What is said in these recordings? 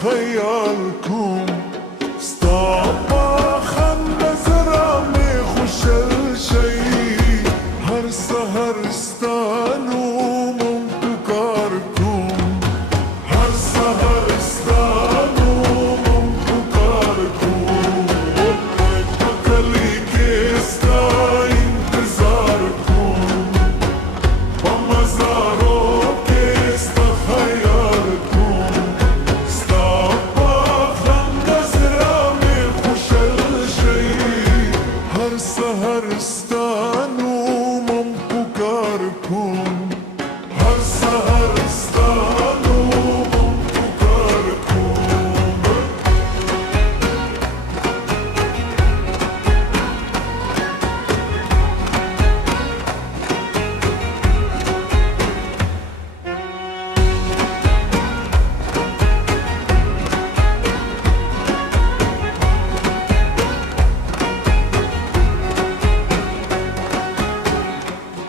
خیالکم ستا با خنده زرا میخوشل شی هر سحر ستانومم پکار کم هر سحر ستانومم پکار کم پکلی که ستا انتظار کم با مزارو که ستا خیال کم ستا با خنده زرا میخوشل شی هر سحر ستانومم پکار کن هر سحر ستانومم پکار کن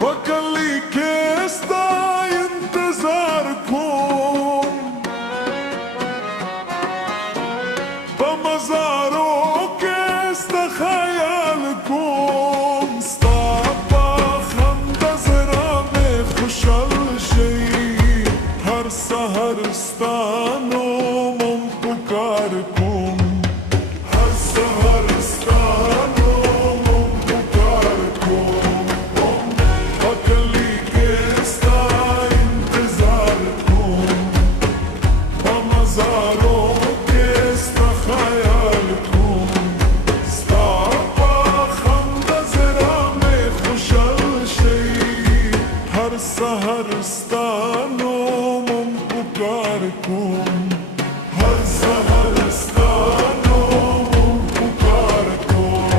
بکلی که ستا انتظار کن با مزارو که ستا خیال کن ستا با خنده زرا میخوشل شی هر سحر ستانومم پکار کن هر سحر ستانومم پکار کن پکلی که ستا انتظار کن با مزارو که ستا خیال کن ستا با خنده زرا میخوشل شی هر سحر ستانومم پکار کن هر سحر ستانومم پکار کن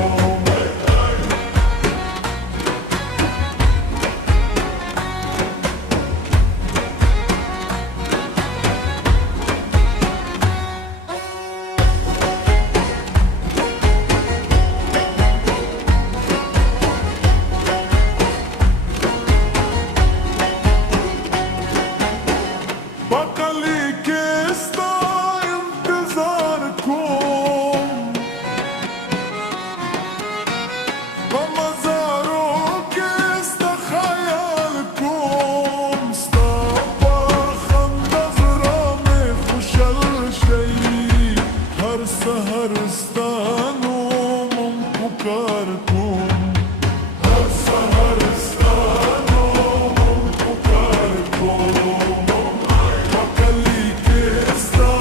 بکلی که ستا انتظار کن با مزارو که ستا خیال کن ستا با خنده زرا میخوشل شی هر سحر ستانومم پکار کن هر سحر ستانومم پکار کن پکلی که ستا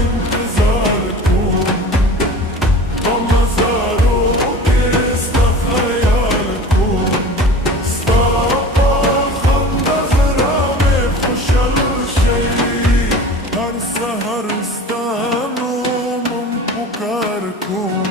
انتظار کن با مزارو که ستا خیال کن ستا با خنده زرا میخوشل شی هر سحر ستانومم پکار کن